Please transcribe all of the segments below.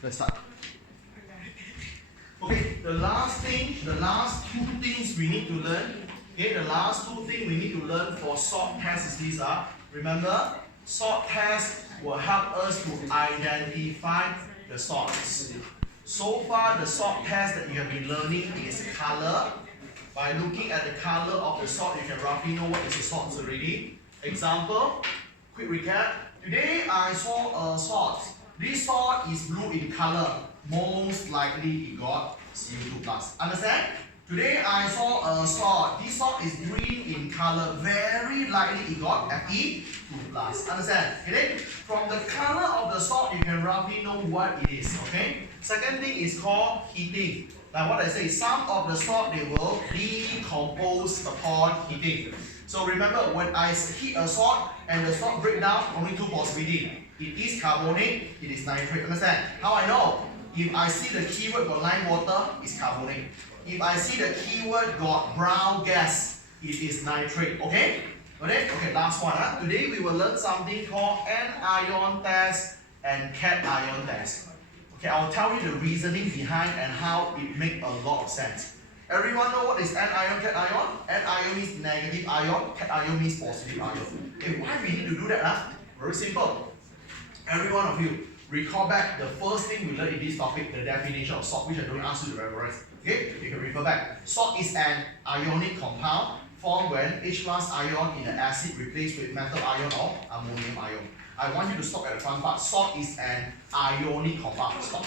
Let's start. Okay, the last two things we need to learn. Okay, the last two things we need to learn for SWOT test is these are. Remember, SWOT test will help us to identify the SWOTs. So far, the SWOT test that you have been learning is color. By looking at the color of the SWOT, you can roughly know what is the SWOTs already. Example, quick recap. Today I saw a SWOT. This SWOT is blue in color. Most likely it got CO2 plus. Understand? Today I saw a SWOT. This SWOT is green in color. Very likely it got Fe2 plus. Understand? Okay? From the color of the SWOT, you can roughly know what it is. Okay? Second thing is called heating. Like what I say, some of the SWOT they will decompose upon heating. So remember, when I heat a SWOT and the SWOT break down, only two possibilities. It is carbonate, it is nitrate. Understand? How I know? If I see the keyword got lime water, it's carbonate. If I see the keyword got brown gas, it is nitrate. Okay? Okay, last one. Today we will learn something called anion test and cation test. Okay, I'll tell you the reasoning behind and how it makes a lot of sense. Everyone know what is anion, cation? Anion means negative ion, cation means positive ion. Okay, why we need to do that? Very simple. Every one of you, recall back the first thing we learned in this topic, the definition of SWOT, which I don't ask you to memorize. Okay, you can refer back. SWOT is an ionic compound formed when H plus ion in the acid replaced with metal ion or ammonium ion. I want you to stop at the front part. SWOT is an ionic compound. Stop.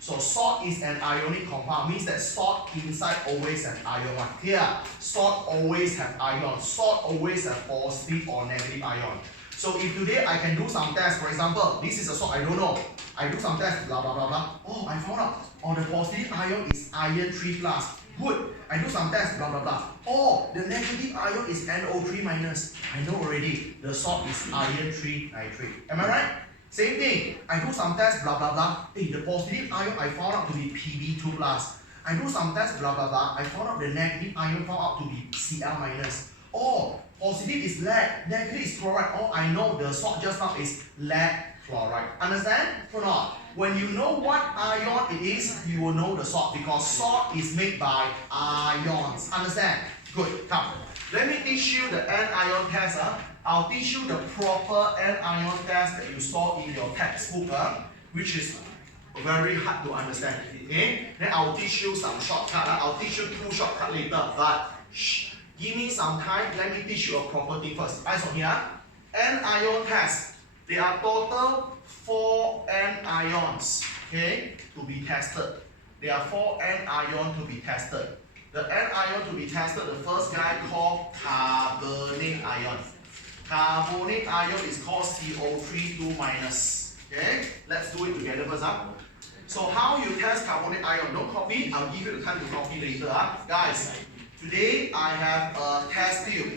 So SWOT is an ionic compound, means that SWOT inside always have ion. Here, SWOT always have ion. SWOT always have positive or negative ion. So if today I can do some tests, for example, this is a SWOT, I don't know. I do some tests, blah blah blah blah. Oh, I found out. Oh, the positive ion is iron 3 plus. Good. I do some tests, blah blah blah. Oh, the negative ion is NO3 minus. I know already. The SWOT is iron 3 nitrate. Am I right? Same thing. I do some tests, blah blah blah. Hey, the positive ion I found out to be Pb2 plus. I do some tests, blah blah blah. I found out the negative ion found out to be Cl minus. Oh, positive is lead, negative is chloride. Oh, I know the SWOT just now is lead chloride. Understand or not? When you know what ion it is, you will know the SWOT because SWOT is made by ions. Understand? Good. Come. Let me teach you the anion test. I'll teach you the proper anion test that you saw in your textbook, which is very hard to understand. Okay? Then I'll teach you some shortcut. I'll teach you 2 shortcuts later. But shh. Give me some time, let me teach you a proper thing first. Eyes on here. Anion test. There are total 4 anions, okay, to be tested. There are 4 anions to be tested. The anion to be tested, the first guy called carbonate ion. Carbonate ion is called CO3 2 minus. Okay, let's do it together first. So how you test carbonate ion? Don't copy, I'll give you the time to copy later. Guys. Today I have a test tube.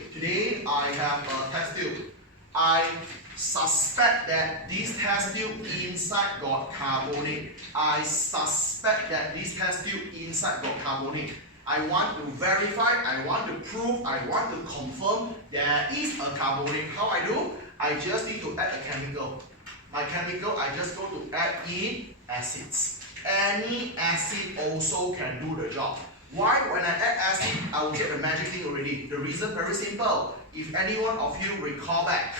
I suspect that this test tube inside got carbonate. I want to verify, I want to prove, I want to confirm there is a carbonate. How I do? I just need to add a chemical. My chemical, I just go to add in acids. Any acid also can do the job. Why? When I add acid, I will get the magic thing already. The reason very simple. If any one of you recall back,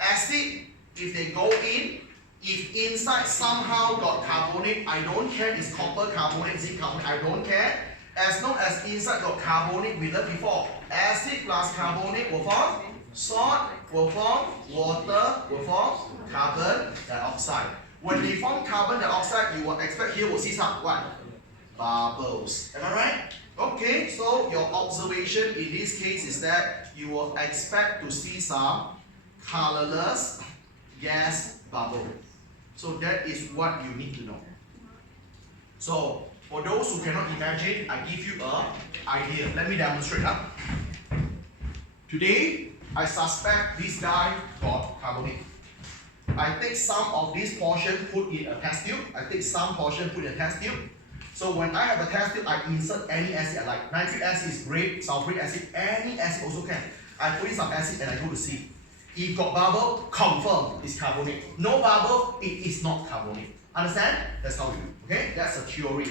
acid, if they go in, if inside somehow got carbonate, I don't care, it's copper carbonate, zinc carbonate, I don't care. As long as inside got carbonate, we learned before, acid plus carbonate will form salt, will form water, will form carbon dioxide. When they form carbon dioxide, you will expect here will see some what? Bubbles. Am I right? Okay, so your observation in this case is that you will expect to see some colorless gas bubble. So that is what you need to know. So for those who cannot imagine, I give you an idea. Let me demonstrate. Today, I suspect this guy got carbonate. I take some of this portion, put in a test tube. I take some portion, put in a test tube. So when I have a test tube, I insert any acid I like. Nitric acid is great, sulfuric acid, any acid also can. I put in some acid and I go to see. If got bubble, confirm it's carbonate. No bubble, it is not carbonate. Understand? That's how you do. Okay, that's a theory.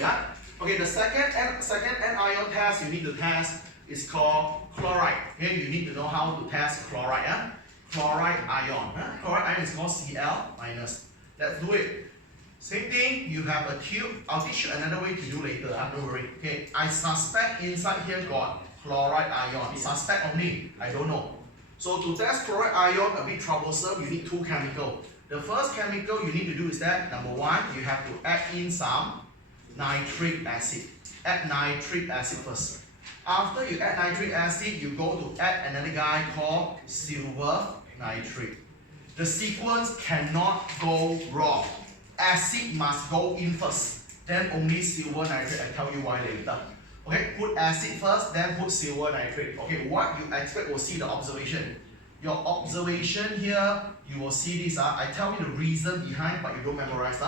Okay, the second anion test you need to test is called chloride. Okay, you need to know how to test chloride. Chloride ion. Chloride ion is called Cl minus. Let's do it. Same thing, you have a tube. I'll teach you another way to do later. Don't worry. Okay, I suspect inside here got chloride ion. Suspect only. I don't know. So to test chloride ion, a bit troublesome. You need two chemicals. The first chemical you need to do is that number one, you have to add in some nitric acid. Add nitric acid first. After you add nitric acid, you go to add another guy called silver nitrate. The sequence cannot go wrong. Acid must go in first, then only silver nitrate. I tell you why later. Okay, put acid first, then put silver nitrate. Okay, what you expect will see the observation. Your observation here, you will see this. I tell you the reason behind, but you don't memorize.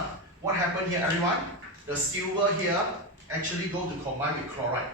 What happened here, everyone? The silver here actually go to combine with chloride.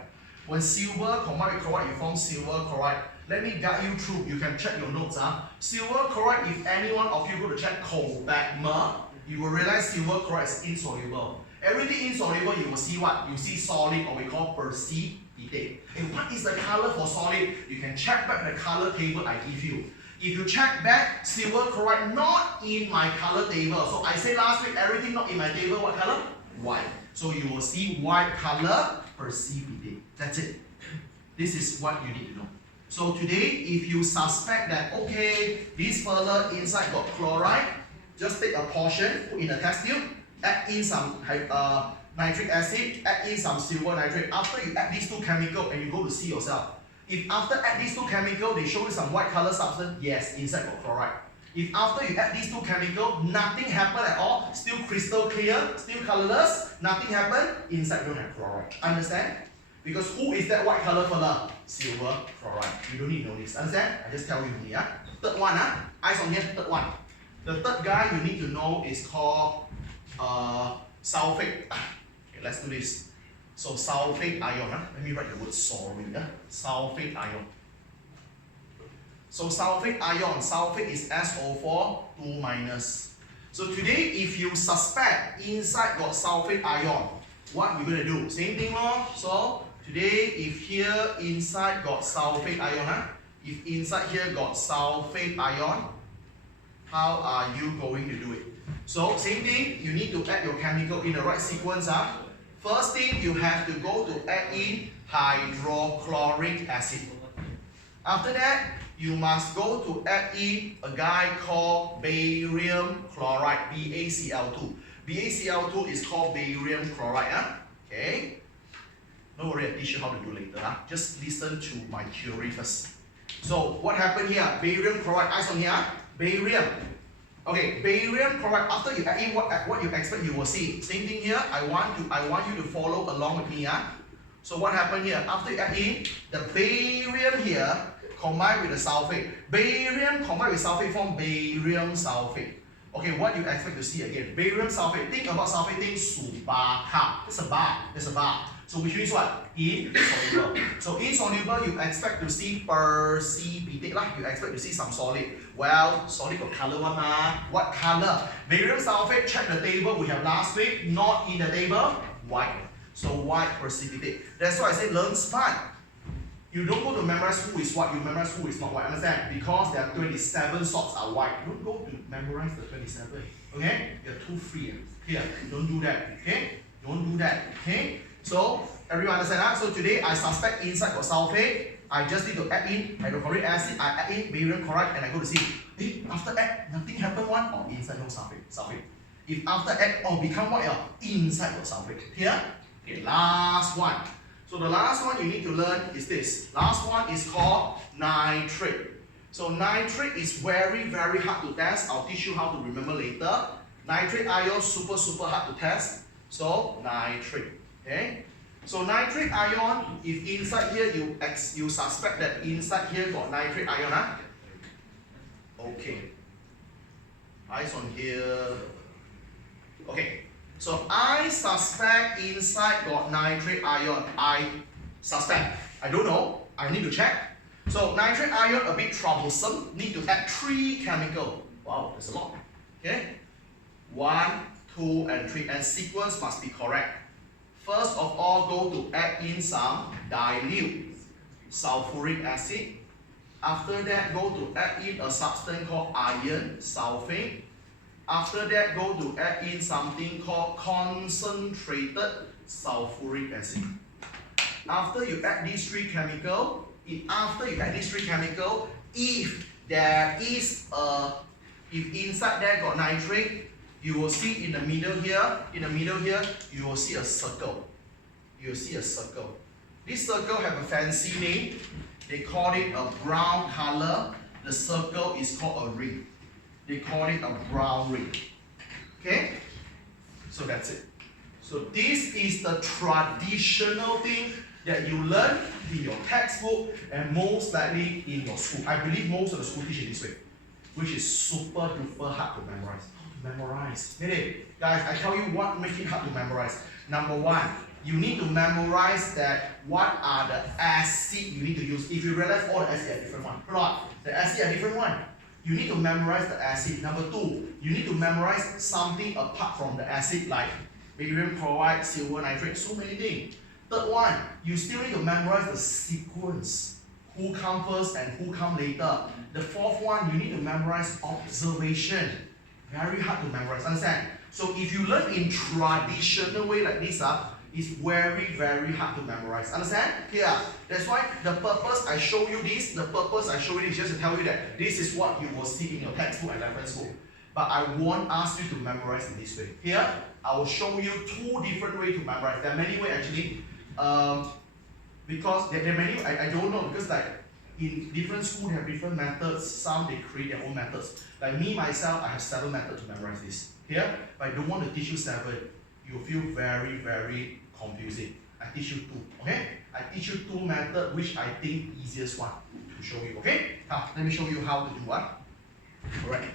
When silver combine with chloride, you form silver chloride. Let me guide you through. You can check your notes. Silver chloride, if any one of you go to check Cobacmer, you will realize silver chloride is insoluble. Everything insoluble, you will see what? You see solid, or we call precipitate. And what is the color for solid? You can check back the color table I give you. If you check back, silver chloride not in my color table. So I say last week, everything not in my table, what color? White. So you will see white color precipitate. That's it. This is what you need to know. So today, if you suspect that, okay, this fella inside got chloride, just take a portion, put in a test tube, add in some nitric acid, add in some silver nitrate. After you add these two chemicals and you go to see yourself. If after add these two chemicals, they show you some white color substance, yes, inside got chloride. If after you add these two chemicals, nothing happened at all, still crystal clear, still colorless, nothing happened, inside don't have chloride. Understand? Because who is that white color fella? Silver chloride. You don't need to know this. Understand? I just tell you here. Third one, eyes on here, third one. The third guy you need to know is called sulfate. Okay, let's do this. So sulfate ion. Let me write the word sorry. Sulfate ion. So sulfate ion, sulfate is SO4 2 minus. So today, if you suspect inside got sulfate ion, what we're going to do? Same thing more. So today, if here inside got sulfate ion, if inside here got sulfate ion, how are you going to do it? So same thing, you need to add your chemical in the right sequence. First thing, you have to go to add in hydrochloric acid. After that, you must go to add in a guy called barium chloride, BaCl2. BaCl2 is called barium chloride. Okay? Don't worry, I'll teach you how to do later. Just listen to my theory first. So what happened here? Barium chloride, eyes on here. Barium. Okay, barium chloride. After you add in what you expect, you will see. Same thing here. I want you to follow along with me. So what happened here? After you add in the barium here, combined with the sulfate. Barium combined with sulfate form barium sulfate. Okay, what you expect to see again? Barium sulfate. Think about sulfate. Think subaka. It's a bar. It's a bar. So which means what? Insoluble. So insoluble, you expect to see precipitate. You expect to see some solid. Well, solid got color one. What color? Barium sulfate, check the table we have last week. Not in the table. White. So white precipitate. That's why I say learn smart. You don't go to memorize who is white, you memorize who is not white. Understand? Because there are 27 sorts are white. You don't go to memorize the 27. Okay? You're too free. Here, don't do that. Okay? Don't do that. Okay? So, everyone understand? So today I suspect inside got sulfate. I just need to add in hydrochloric acid. I add in barium chloride and I go to see. Hey, after add, nothing happened one or inside no sulfate. If after add or become what? Inside got sulfate. Here? Okay, last one. So the last one you need to learn is this. Last one is called nitrate. So nitrate is very, very hard to test. I'll teach you how to remember later. Nitrate ion, super hard to test. So nitrate. Okay? So nitrate ion, if inside here you suspect that inside here got nitrate ion, okay. Eyes on here. Okay. So I suspect inside got nitrate ion. I suspect. I don't know. I need to check. So nitrate ion a bit troublesome. Need to add 3 chemicals. Wow, there's a lot. Okay. 1, 2, and 3. And sequence must be correct. First of all, go to add in some dilute sulfuric acid. After that, go to add in a substance called iron sulfate. After that, go to add in something called concentrated sulfuric acid. After you add these three chemicals, if there is if inside there got nitrate, you will see in the middle here, you will see a circle. You will see a circle. This circle have a fancy name. They call it a brown color. The circle is called a ring. They call it a brown ring. Okay? So that's it. So this is the traditional thing that you learn in your textbook and most likely in your school. I believe most of the school teach it this way, which is super duper hard to memorize. How to memorize? Guys, I tell you what makes it hard to memorize. Number one, you need to memorize that what are the acid you need to use. If you realize all the acid are different one, the acid are different one. You need to memorize the acid. Number two, you need to memorize something apart from the acid like barium chloride, silver nitrate, so many things. Third one, you still need to memorize the sequence. Who come first and who come later. The fourth one, you need to memorize observation. Very hard to memorize, understand? So if you learn in traditional way like this, it's very, very hard to memorize. Understand? Yeah. That's why the purpose I show you this, is just to tell you that this is what you will see in your textbook and reference book. But I won't ask you to memorize in this way. Here, I will show you two different ways to memorize. There are many ways actually. Because there are many, I don't know, because like in different schools they have different methods. Some they create their own methods. Like me myself, I have 7 methods to memorize this. Here, if I don't want to teach you 7, you feel very, very confusing. I teach you 2, okay? I teach you 2 methods which I think easiest one to show you, okay? Now, let me show you how to do what. Alright,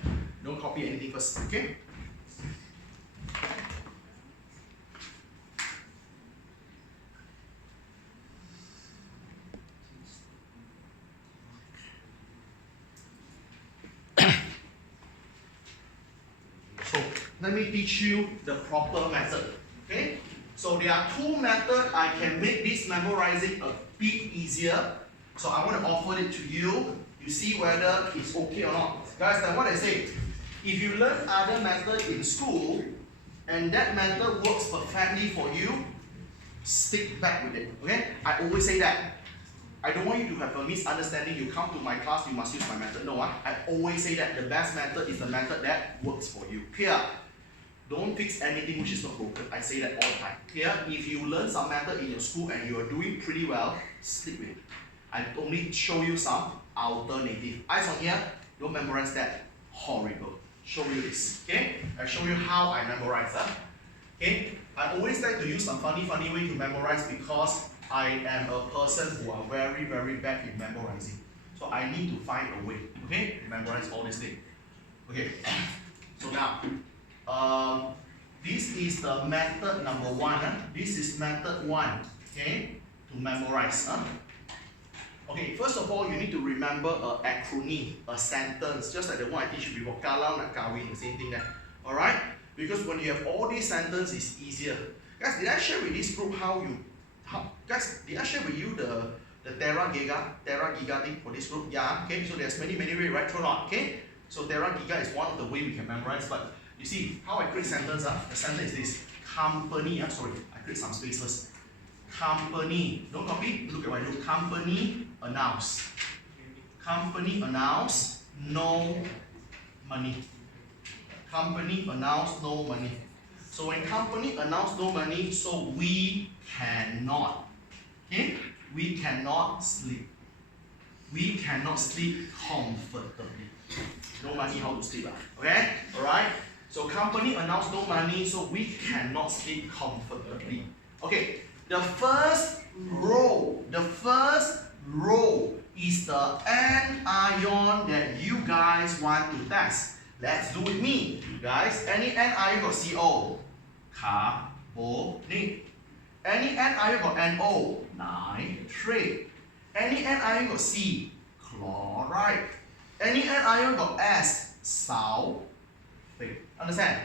don't copy anything first, okay? So, let me teach you the proper method, okay? So there are 2 methods I can make this memorizing a bit easier. So I want to offer it to you. You see whether it's okay or not. Guys, like what I say, if you learn other methods in school and that method works perfectly for you, stick back with it. Okay? I always say that. I don't want you to have a misunderstanding. You come to my class, you must use my method. No, I always say that the best method is the method that works for you. Clear? Don't fix anything which is not broken. I say that all the time. Clear? If you learn some method in your school and you are doing pretty well, stick with it. I only show you some alternative. Eyes on here, don't memorize that. Horrible. Show you this. Okay? I show you how I memorize. Okay? I always like to use some funny way to memorize because I am a person who are very, very bad in memorizing. So I need to find a way, okay, to memorize all these things. Okay, so now, this is the method number 1. This is method 1, okay, to memorize. Okay, first of all, you need to remember an acronym, a sentence, just like the one I teach you before, kalau nak kahwin, the same thing there. Alright? Because when you have all these sentences, it's easier. Guys, did I share with this group guys, did I share with you the Tera Giga thing for this group? Yeah, okay, so there's many ways, right? Throw out, okay? So Tera Giga is one of the ways we can memorize, but you see how I create sentence? The sentence is this. Company, sorry, I create some spaces. Company, don't copy, look at what I do. Company announce. Company announce no money. Company announce no money. So when company announce no money, so we cannot, okay? We cannot sleep. We cannot sleep comfortably. No money, how to sleep, okay? Alright? So company announce no money, so we cannot sleep comfortably. Okay, the first row is the anion that you guys want to test. Let's do it with me. Guys, any anion got CO? Carbonate. Any anion got NO? Nitrate. Any anion got C? Chloride. Any anion got S? Sulfate. Understand?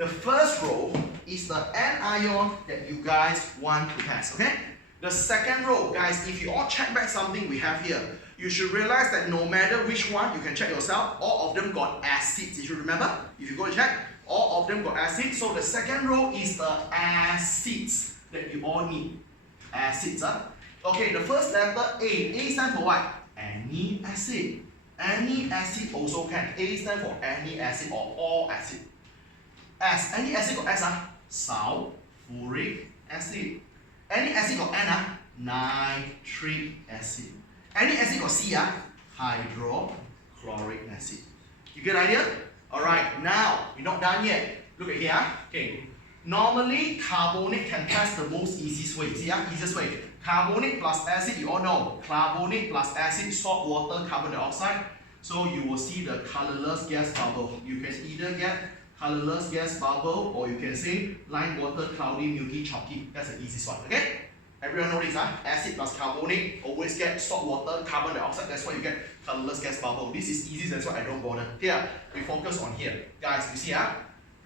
the first row is the anion that you guys want to test, okay? The second row, guys, if you all check back something we have here, you should realize that no matter which one, you can check yourself, all of them got acids. If you remember, if you go to check, all of them got acids. So the second row is the acids that you all need. Acids, huh? Okay, the first letter A. A stands for what? Any acid. Any acid also can. A stands for any acid or all acid. S. Any acid got S, sulfuric acid. Any acid got N, nitric acid. Any acid got C, hydrochloric acid. You get the idea? Alright, now we're not done yet. Look at here. Okay. Normally, carbonate can test the most easiest way. See, easiest way. Carbonate plus acid, you all know. Carbonate plus acid, salt, water, carbon dioxide. So you will see the colorless gas bubble. You can either get colorless gas bubble or you can say lime water, cloudy, milky, chalky. That's the easiest one. Okay? Everyone know this, acid plus carbonate, always get salt water, carbon dioxide, that's why you get colorless gas bubble. This is easy, that's why I don't bother. Here, we focus on here. Guys, you see,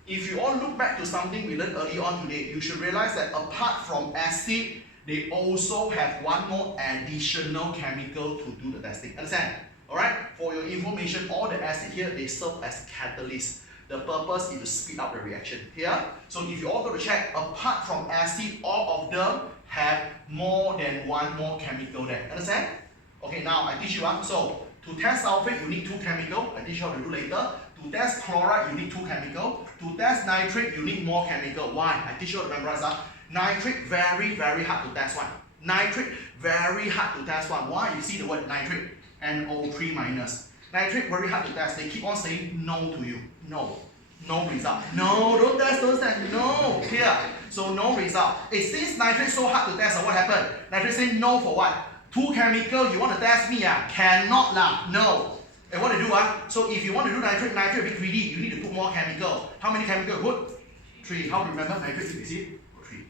if you all look back to something we learned early on today, you should realize that apart from acid, they also have one more additional chemical to do the testing. Understand? Alright? For your information, all the acid here, they serve as catalysts. The purpose is to speed up the reaction. Here, so if you all go to check, apart from acid, all of them have more than one more chemical there. Understand? Okay, now I teach you one. So to test sulfate, you need two chemicals. I teach you how to do later. To test chloride, you need two chemicals. To test nitrate, you need more chemical. Why? I teach you how to memorize. Nitrate, very, very hard to test one. Nitrate, very hard to test one. Why? You see the word nitrate, NO3 minus. Nitrate, very hard to test. They keep on saying no to you. No. No result. No, don't test, don't test. No. Here. So no result. Since nitrate so hard to test, what happened? Nitrate say no for what? Two chemical, you want to test me? Cannot lah. No. And what to do? So if you want to do nitrate a bit greedy, you need to put more chemical. How many chemical put? 3. How to remember nitrate? You see? 3.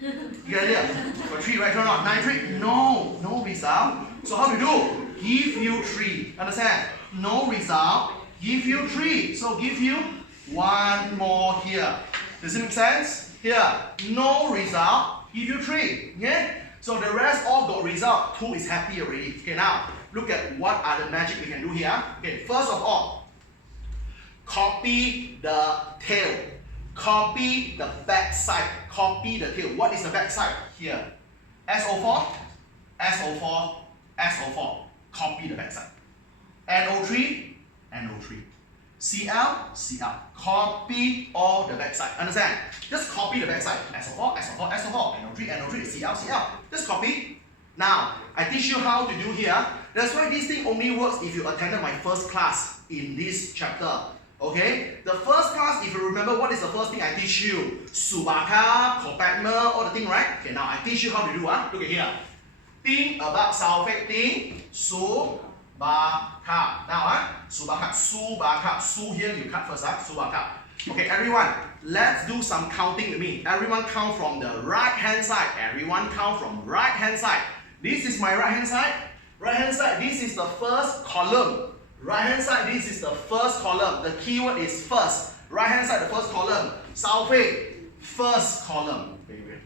You get the idea? For 3, right or not? Nitrate, no. No result. So how to do? Give you 3. Understand? No result. Give you 3. So give you one more here. Does it make sense? Here, no result, give you 3. Okay? So the rest all got result. 2 is happy already. Okay, now look at what are the magic we can do here. Okay, first of all, copy the tail. Copy the back side. Copy the tail. What is the back side? Here. SO4, SO4, SO4. Copy the back side. NO3, NO3. Cl, Cl. Copy all the backside. Understand? Just copy the backside. SO4, SO4, SO4, NO3, NO3, Cl, Cl. Just copy. Now, I teach you how to do here. That's why this thing only works if you attended my first class in this chapter. Okay? The first class, if you remember, what is the first thing I teach you? Subaka, copagma, all the thing, right? Okay, now I teach you how to do. Look at here. Think about sulfate thing. Subaka. Now, Subaka, Subaka, Su here, you cut first, Subaka. Okay, everyone, let's do some counting with me. Everyone count from the right hand side. Everyone count from right hand side. This is my right hand side. Right hand side, this is the first column. Right hand side, this is the first column. The keyword is first. Right hand side, the first column. Sulfate, first column. Barium.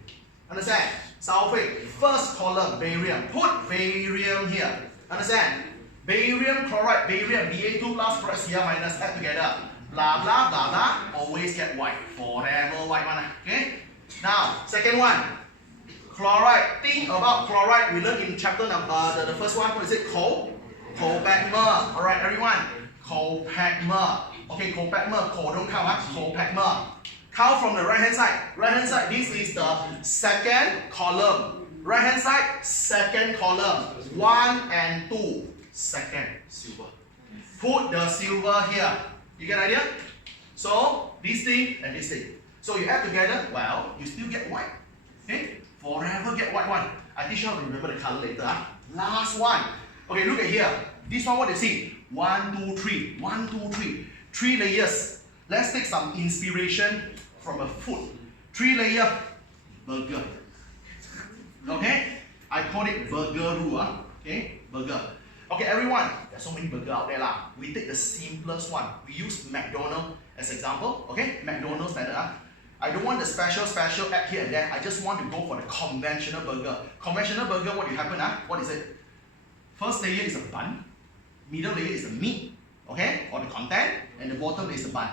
Understand? Sulfate, first column. Barium. Put barium here. Understand? Barium, chloride, barium, Ba2 plus chloride, Cl minus, add together. Blah, blah, blah, blah. Always get white. Forever white one. Okay? Now, second one. Chloride. Think about chloride. We learned in chapter number, the first one. What is it? Copagma. Alright, everyone. Copagma. Okay, copagma. Co don't count. Copagma. Count from the right hand side. Right hand side, this is the second column. Right hand side, second column. 1 and 2. Second, silver. Put the silver here. You get the idea? So, this thing and this thing. So you add together, well, you still get white. Okay? Forever get white one. I teach you how to remember the color later. Last one. Okay, look at here. This one, what do you see? 1, 2, 3. 1, 2, 3. 3 layers. Let's take some inspiration from a food. 3 layer burger. Okay? I call it burgeroo. Okay? Burger. Okay, everyone, there's so many burgers out there lah. We take the simplest one. We use McDonald's As example, okay, McDonald's standard. I don't want the special add here and there. I just want to go for the conventional burger. Conventional burger, what will happen? What is it? First layer is a bun, middle layer is the meat, okay, or the content, and the bottom layer is the bun.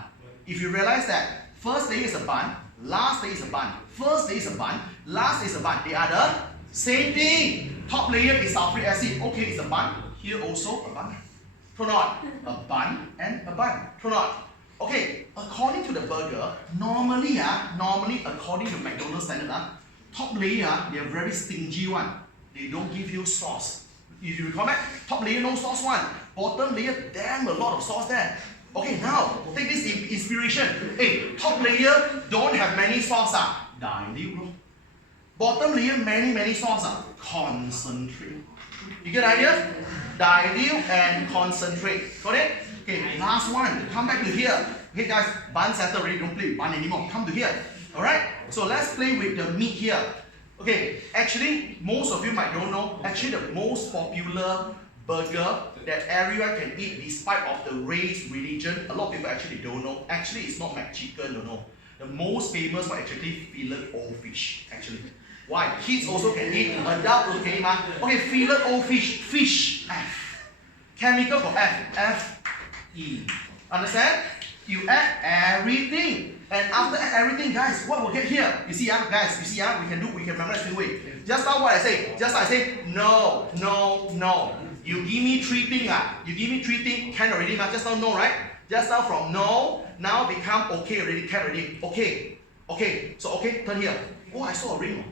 If you realize that first layer is a bun, last layer is a bun, first layer is a bun, last layer is a bun, they are the same thing. Top layer is sulfuric acid, okay, it's a bun. Here also a bun. True not? A bun and a bun. True not? Okay, according to the burger, normally according to McDonald's standard, top layer, they are very stingy one. They don't give you sauce. If you recall back, top layer no sauce one. Bottom layer, damn a lot of sauce there. Okay, now, take this inspiration. Hey, top layer don't have many sauce. Dilute, bro. Bottom layer, many sauce. Concentrate. You get the idea? Dilute and concentrate. Got it? Okay, last one. Come back to here. Okay, guys, bun settle already. Don't play with bun anymore. Come to here. Alright? So let's play with the meat here. Okay, actually, most of you might don't know. Actually, the most popular burger that everyone can eat despite of the race, religion, a lot of people actually don't know. Actually, it's not McChicken, no. The most famous one actually fillet O fish. Actually. Why? Kids also can eat, adult also can eat. Okay, fillet O fish, fish, F. Chemical for F, F-E. Understand? You add everything. And after everything, guys, what will get here? You see, guys, you see, we can memorize in a way. Just now what I say, no. You give me three things, you give me three things, can already, just now no, right? Just now from no, now become okay already, can already, okay, so okay, turn here. Oh, I saw a ring.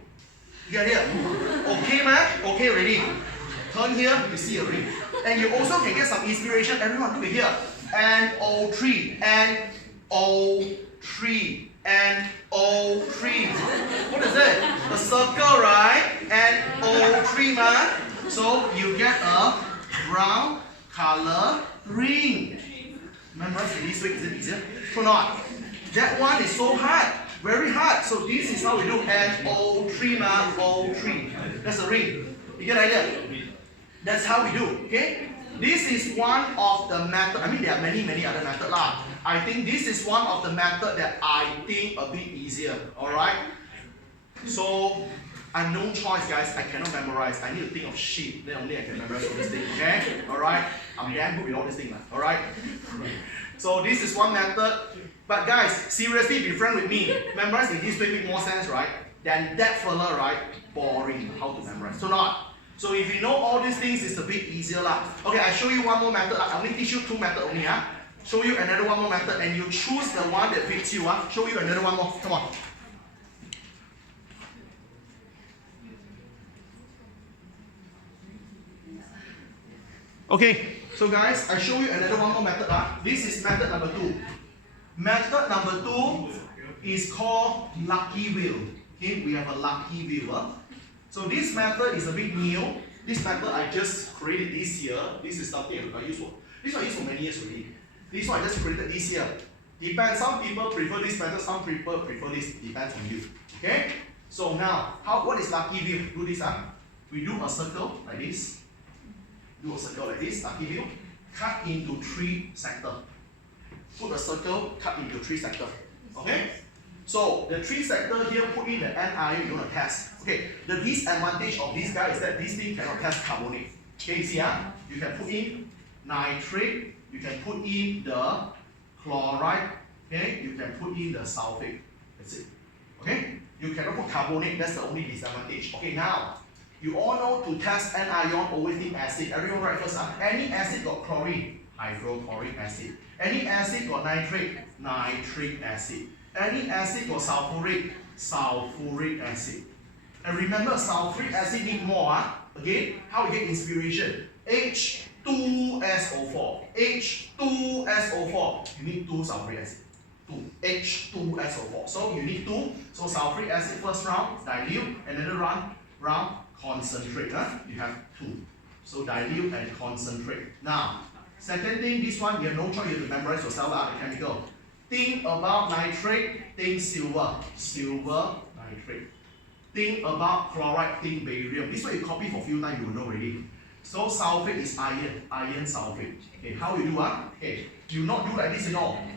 You get here? Okay, okay already. Turn here, you see a ring. And you also can get some inspiration, everyone look at here. NO3, NO3, NO3. What is it? A circle, right? NO3, So you get a brown color ring. Memorize it this way, is it easier? So not. That one is so hard, very hard. So this is how we do NO3, O3. That's a ring. You get the idea? That's how we do, okay? This is one of the method. I mean, there are many other methods lah. I think this is one of the method that I think a bit easier. Alright? So I have no choice, guys. I cannot memorize. I need to think of shit. Then only I can memorize all this thing. Okay? Alright? I'm damn good with all this thing. Alright? So this is one method. But guys, seriously, be frank with me. Memorizing this way make more sense, right? Than that fella, right? Boring. How to memorize. So not. So if you know all these things, it's a bit easier lah. Okay, I show you one more method. I only teach you two methods only. Show you another one more method, and you choose the one that fits you. Show you another one more. Come on. Okay, so guys, I show you another one more method. This is method number 2. Method number 2 is called lucky wheel. Okay, we have a lucky wheel. So this method is a bit new. This method I just created this year. This is something I use for. This one I used for many years already. This one I just created this year. Depends. Some people prefer this method. Some people prefer this. Depends on you. Okay. So now, what is lucky wheel? Do this. We do a circle like this. Do a circle like this. Lucky wheel. Cut into 3 sectors. Put a circle. Cut into 3 sectors. Okay. So the 3 sectors here, put in the anion you want to test. Okay, the disadvantage of this guy is that this thing cannot test carbonate. Okay, you see, you can put in nitrate, you can put in the chloride, okay, you can put in the sulfate. That's it. Okay, you cannot put carbonate, that's the only disadvantage. Okay, now you all know to test anion always need acid. Everyone write first. Any acid got chlorine, hydrochloric acid. Any acid got nitrate, nitric acid. Any acid got sulfuric, sulfuric acid. And remember, sulfuric acid need more. Again, how we get inspiration? H2SO4. H2SO4. You need 2 sulfuric acid. 2. H2SO4. So you need 2. So sulfuric acid first round, dilute. Another round, concentrate. You have 2. So dilute and concentrate. Now, second thing, this one you have no choice. You have to memorize yourself the chemical. Think about nitrate, think silver. Silver, nitrate. Think about chloride, think barium. This one you copy for a few times, you will know already. So sulfate is iron, iron sulfate. Okay, how you do Okay, you not do like this,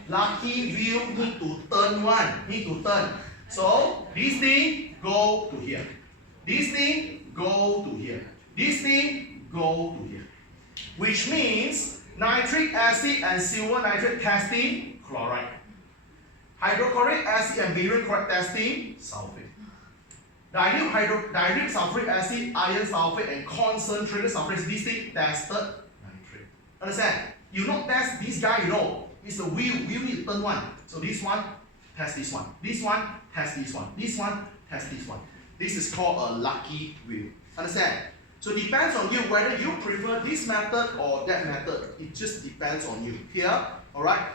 Lucky wheel need to turn one, need to turn. So this thing go to here. This thing go to here. This thing go to here. Which means nitric acid and silver nitrate testing chloride. Hydrochloric acid and barium chloride testing sulfate. Dilute sulfuric acid, iron sulfate, and concentrated sulfate. This thing tested nitrate. Understand? You not test this guy, It's the wheel. Wheel need to turn one. So this one, test this one. This one, test this one. This one, test this one. This is called a lucky wheel. Understand? So it depends on you whether you prefer this method or that method. It just depends on you. Here, alright?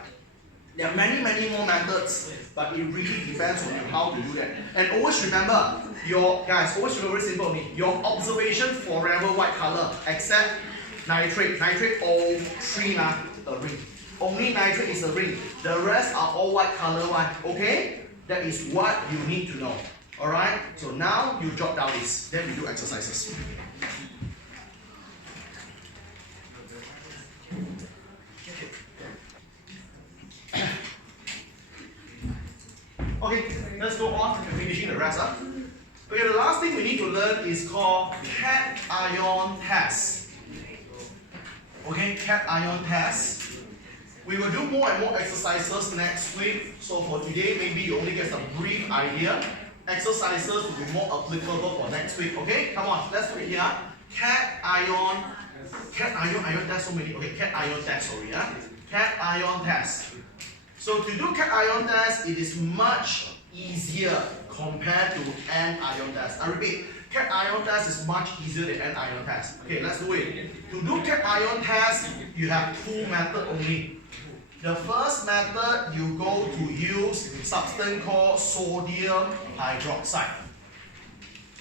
There are many more methods, but it really depends on you how to do that. And always remember, always remember very simple me. Your observation forever white color, except nitrate. Nitrate all three a ring. Only nitrate is a ring. The rest are all white color one. Okay? That is what you need to know. Alright? So now you jot down this. Then we do exercises. Okay, let's go on to finishing the rest. Okay, the last thing we need to learn is called cation test. Okay, cation test. We will do more and more exercises next week. So for today, maybe you only get some brief idea. Exercises will be more applicable for next week. Okay, come on, let's do it here. Cation test, so many. Okay, cation test, sorry. Cation test. So to do cation test, it is much easier compared to anion test. I repeat, cation test is much easier than anion test. Okay, let's do it. To do cation test, you have two methods only. The first method, you go to use substance called sodium hydroxide.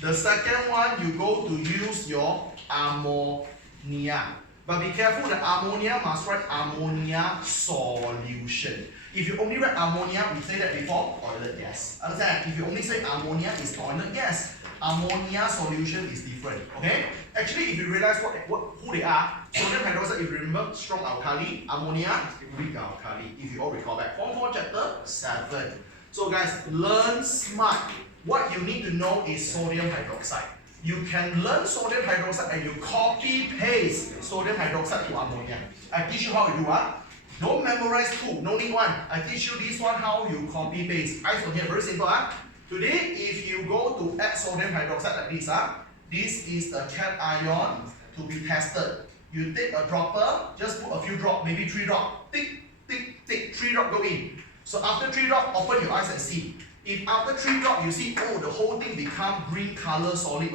The second one, you go to use your ammonia. But be careful, the ammonia must write ammonia solution. If you only write ammonia, we say that before, toilet gas. Understand? If you only say ammonia is toilet gas, ammonia solution is different. Okay? Actually, if you realize who they are, sodium hydroxide, if you remember, strong alkali, ammonia, weak alkali. If you all recall back, Form 4 chapter 7. So guys, learn smart. What you need to know is sodium hydroxide. You can learn sodium hydroxide and you copy paste sodium hydroxide to ammonia. I teach you how you do Don't memorize two, no need one. I teach you this one how you copy paste. Eyes on here, very simple. Today, if you go to add sodium hydroxide like this, this is the cation to be tested. You take a dropper, just put a few drops, maybe 3 drops. Tick, tick, tick, 3 drops go in. So after 3 drops, open your eyes and see. If after 3 drops you see, oh, the whole thing become green color solid,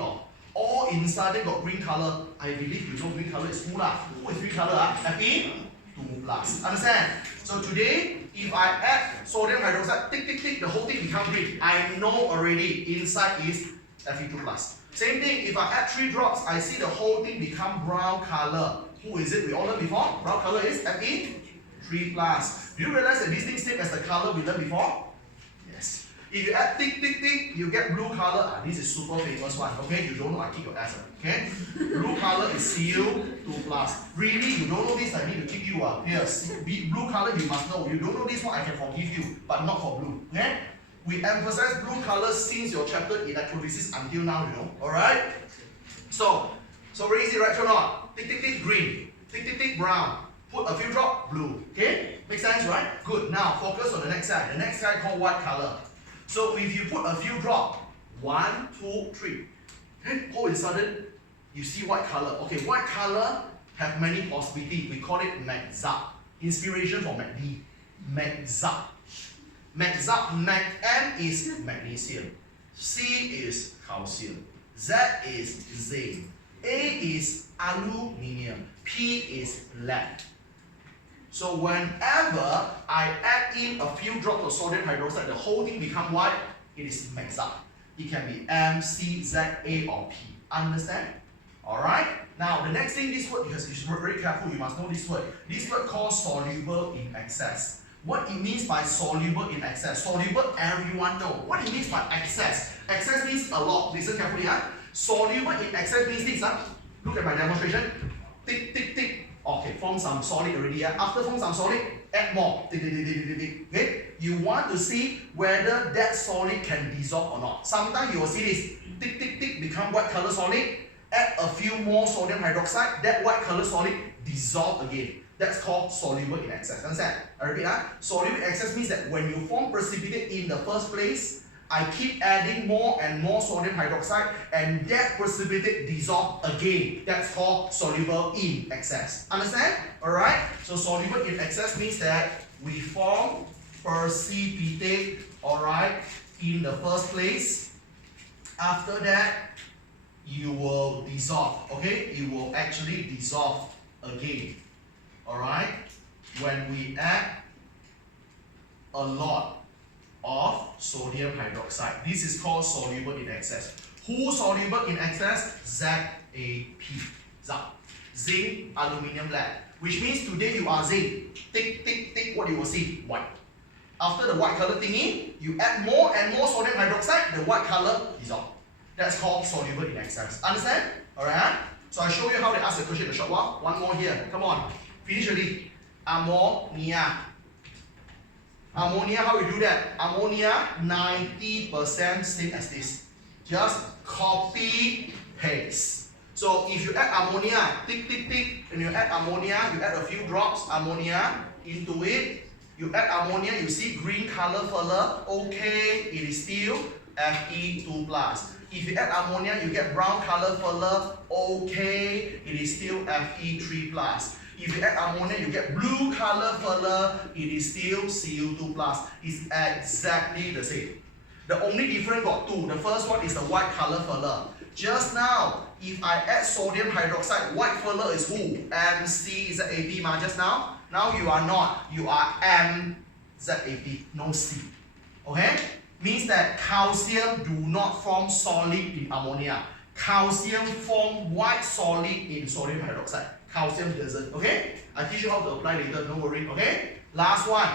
all inside they got green color. I believe you know green color is who lah? Who is green color? Fe2+. Understand? So today, if I add sodium hydroxide, tick, tick, tick, the whole thing become green. I know already inside is Fe2+. Same thing, if I add 3 drops, I see the whole thing become brown color. Who is it? We all learned before. Brown color is Fe3+. Do you realize that this thing is same as the color we learned before? Yes. If you add tick, tick, tick, you get blue color. This is super famous one. Okay, you don't know, I kick your ass. Okay, blue color is Cu2+. Really, you don't know this, I need to kick you. Yes, blue color you must know. You don't know this one, I can forgive you, but not for blue. Okay, we emphasize blue color since your chapter electrophysics until now. All right. So very easy, right or not? Tick, tick, tick, green. Tick, tick, tick, brown. Put a few drops, blue. Okay, makes sense, right? Good. Now focus on the next side. The next side called white color. So if you put a few drops, 1, 2, 3, all of a sudden you see white color. Okay, white color have many possibilities. We call it MAGZAP. Inspiration for MACD. MAGZAP. MAGZAP. M is magnesium. C is calcium. Z is zinc. A is aluminium. P is lead. So whenever I add in a few drops of sodium hydroxide, the whole thing become white. It is MAGZAP. It can be M, C, Z, A, or P. Understand? Alright? Now the next thing, this word, because you should be very careful, you must know this word. This word called soluble in excess. What it means by soluble in excess? Soluble, everyone know. What it means by excess? Excess means a lot. Listen carefully. Soluble in excess means this. Look at my demonstration. Tick, tick, tick. Okay, form some solid already. After form some solid, add more. Tick, tick, tick, tick, tick, tick. Okay? You want to see whether that solid can dissolve or not. Sometimes you will see this. Tick, tick, tick, become white color solid. Add a few more sodium hydroxide. That white color solid dissolve again. That's called soluble in excess. Understand? I repeat, soluble in excess means that when you form precipitate in the first place, I keep adding more and more sodium hydroxide and that precipitate dissolve again. That's called soluble in excess. Understand? Alright? So soluble in excess means that we form precipitate, alright, in the first place. After that, you will dissolve. Okay? You will actually dissolve again. Alright? When we add a lot of sodium hydroxide. This is called soluble in excess. Who soluble in excess? ZAP. ZAP. Zinc, aluminium, lead. Which means today you are zinc. Tick, tick, tick, what you will see? White. After the white color thingy, you add more and more sodium hydroxide, the white color dissolve. That's called soluble in excess. Understand? Alright? So I show you how they ask the question in a short while. One more here. Come on. Finish already. Ammonia. Ammonia, how we do that? Ammonia, 90% same as this. Just copy, paste. So if you add ammonia, tick, tick, tick, and you add ammonia, you add a few drops ammonia into it. You add ammonia, you see green color further. Okay, it is still Fe2+. If you add ammonia, you get brown color further. Okay, it is still Fe3+. If you add ammonia, you get blue color further, it is still Cu2+. It's exactly the same. The only difference got two. The first one is the white color further. Just now, if I add sodium hydroxide, white further is who? McZAP ma just now. Now you are not. You are MZAP, no C. Okay? Means that calcium do not form solid in ammonia. Calcium form white solid in sodium hydroxide. Calcium doesn't. Okay? I teach you how to apply later, don't worry. Okay? Last one.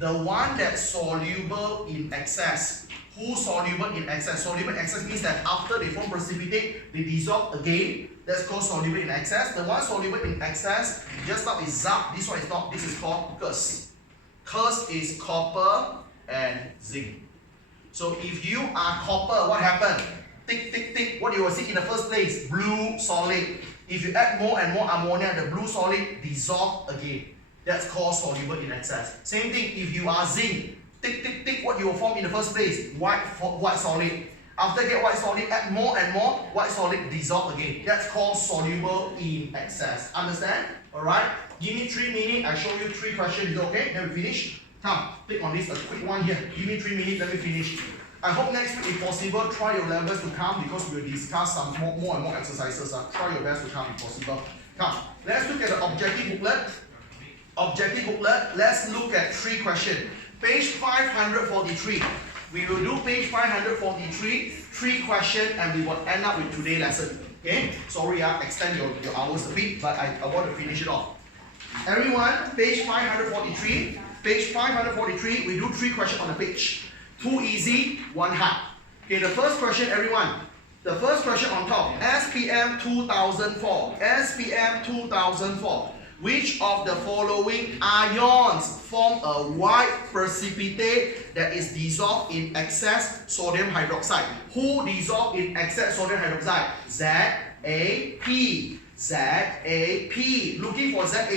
The one that's soluble in excess. Who soluble in excess? Soluble in excess means that after they form precipitate, they dissolve again. That's called soluble in excess. The one soluble in excess, just start with ZAP. This one is not. This is called Cus. Cus is copper and zinc. So if you are copper, what happened? Tick, tick, tick. What you will see in the first place? Blue solid. If you add more and more ammonia, the blue solid dissolve again. That's called soluble in excess. Same thing if you are zinc. Tick, tick, tick. What you will form in the first place? White solid. After get white solid, add more and more, white solid dissolve again. That's called soluble in excess. Understand? Alright? Give me 3 minutes. I show you 3 questions. Is it okay? Then we finish. Come, pick on this, a quick one here. Give me 3 minutes, let me finish. I hope next week, if possible, try your levels to come because we'll discuss some more and more exercises. Try your best to come if possible. Come, let's look at the objective booklet. Objective booklet, let's look at 3 questions. Page 543. We will do page 543, 3 questions, and we will end up with today's lesson. Okay? Sorry, extend your hours a bit, but I want to finish it off. Everyone, page 543. Page 543, we do 3 questions on the page. 2 easy, 1 hard. Okay, the first question, everyone. The first question on top, SPM 2004. SPM 2004. Which of the following ions form a white precipitate that is dissolved in excess sodium hydroxide? Who dissolved in excess sodium hydroxide? ZAP. ZAP. Looking for ZAP.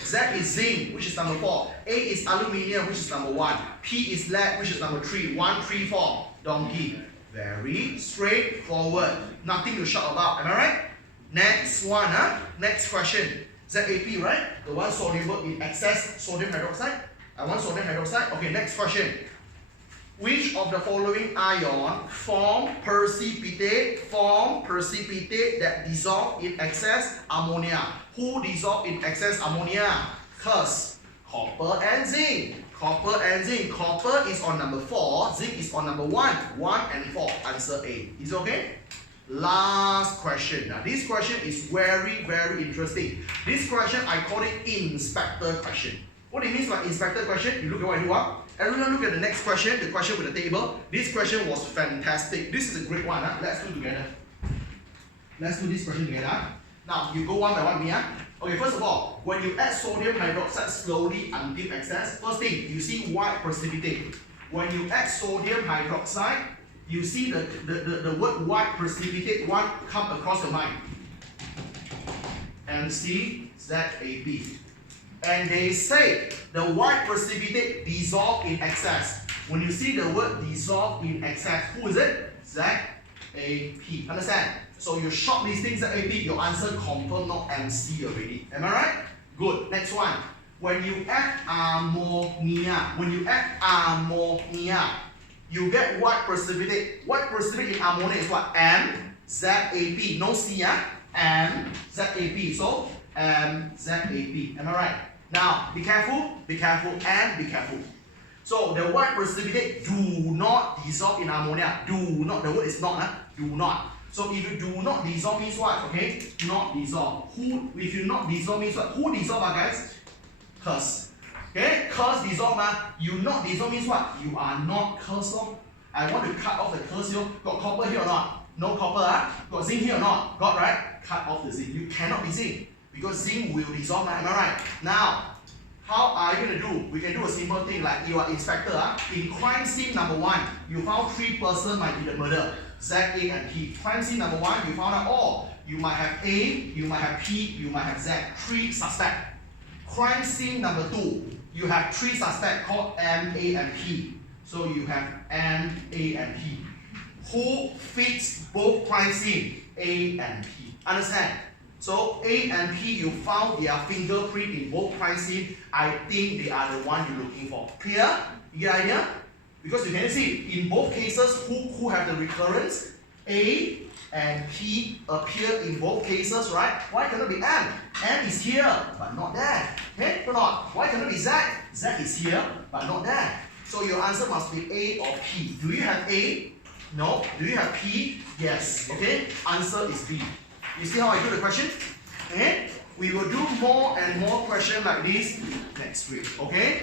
Z is zinc, which is number 4. A is aluminium, which is number 1. P is lead, which is number 3. 1, 3, 4. Donkey. Very straightforward. Nothing to shout about. Am I right? Next one. Next question. ZAP, right? The one soluble in excess sodium hydroxide. I want sodium hydroxide. Okay, next question. Which of the following ion form precipitate that dissolve in excess ammonia? Who dissolve in excess ammonia? Cus, copper and zinc. Copper and zinc. Copper is on number 4. Zinc is on number 1. 1 and 4. Answer A. Is it okay? Last question. Now this question is very, very interesting. This question I call it inspector question. What it means by inspector question? You look at what I do. Everyone look at the next question, the question with the table. This question was fantastic. This is a great one. Let's do together. Let's do this question together. Now, you go one by one, Mia. Okay, first of all, when you add sodium hydroxide slowly until excess, first thing, you see white precipitate. When you add sodium hydroxide, you see the word white precipitate one come across your mind. MCZAP. And they say the white precipitate dissolve in excess. When you see the word dissolve in excess, who is it? ZAP. Understand? So you shortlisting ZAP, your answer confirm not MC already. Am I right? Good. Next one. When you add ammonia, you get white precipitate. White precipitate in ammonia is what? MZAP. No C, MZAP. So MZAP. Am I right? Now be careful, and be careful. So the white precipitate do not dissolve in ammonia. Do not. The word is not. Do not. So if you do not dissolve means what? Okay, not dissolve. Who? If you not dissolve means what? Who dissolve, guys? Curse. Okay, curse dissolve. You not dissolve means what? You are not cursed. I want to cut off the curse here. Got copper here or not? No copper. Got zinc here or not? Got, right? Cut off the zinc. You cannot be zinc because zinc will dissolve. Am I right? Now, how are you going to do? We can do a simple thing like you are inspector. In crime scene number 1, you found 3 persons might be the murder. Z, A, and P. Crime scene number 1, you found out all. You might have A, you might have P, you might have Z. 3 suspects. Crime scene number 2, you have 3 suspects called M, A, and P. So you have M, A, and P. Who fits both crime scene? A and P. Understand? So A and P, you found their fingerprint in both crime scene. I think they are the one you're looking for. Clear? You get the idea? Because you can see in both cases who have the recurrence, A and P appear in both cases, right? Why cannot be M? M is here but not there. Okay or not? Why cannot be Z? Z is here but not there. So your answer must be A or P. Do you have A? No. Do you have P? Yes. Okay? Answer is B. You see how I do the question? Okay? We will do more and more questions like this next week. Okay?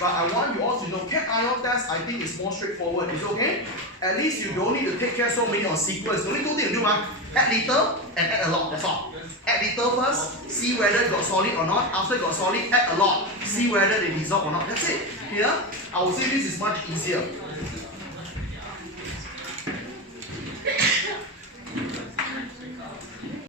But I want you all to know, cation test, I think is more straightforward. Is it okay? At least you don't need to take care so many on sequence. The only 2 things to do, add little and add a lot. That's all. Add little first, see whether it got solid or not. After it got solid, add a lot. See whether they dissolve or not. That's it. Here, I would say this is much easier.